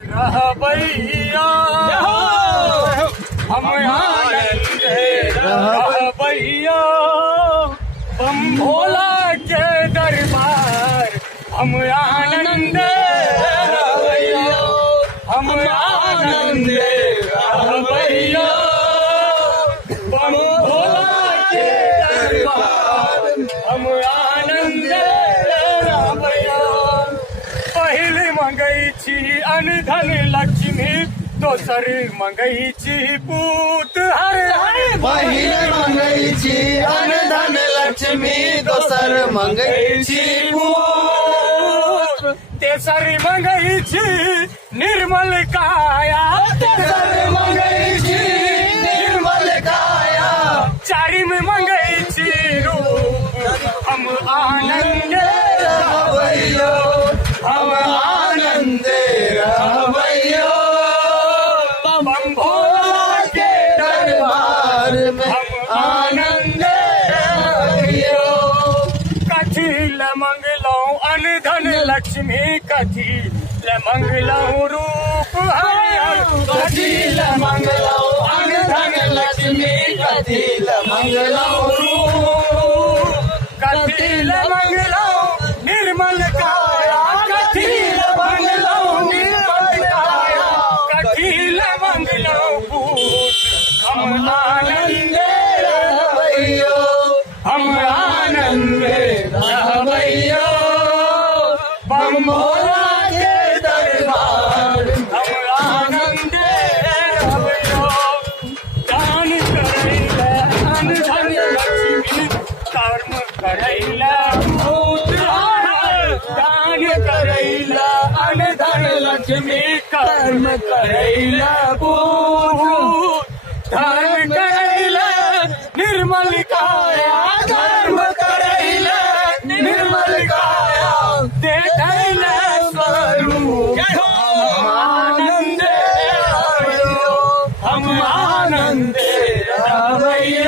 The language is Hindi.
भैया हम आनंद भैया बम भोला के दरबार हम आनंद भैया हम आनंद भैया बम भोला के दरबार हम आनंद भैया पहले मंगईची अनधन लक्ष्मी दोसर मंगईची पूत हर पहिले मंगईची अनधन लक्ष्मी दोसर मंगईची पूत तेसर मंगईची निर्मल काया तेसर मंगईची निर्मल काया चारिम मंगईची रूप हम आनंद रहबैयो हम आनंद रहबैयो बम भोला के दरबार में हम आनंद रहबैयो कथी ल मंगलौ अनधन लक्ष्मी कथी ल मंगलौ रूप हरिहर कथी ल मंगलौ अनधन लक्ष्मी कथी ल मंगलौ रूप कथी ल मंगलौ निर्मल काया कथी ल मंगलौ निर्मल काया कथी ल मंगलौ भूत हम आनंद रहबैयो हम आनंद रहबैयो बम भोला के दरबार हम आनंद रहबैयो दान करैला अनधन लक्ष्मी कर्म करैला भूत दान करैला अनधन लक्ष्मी कर्म करैला भूत धर्म करैला निर्मल काया धर्म करैला निर्मल काया देखैला स्वरूप हम आनंद रहबैयो हम आनंद रहबैयो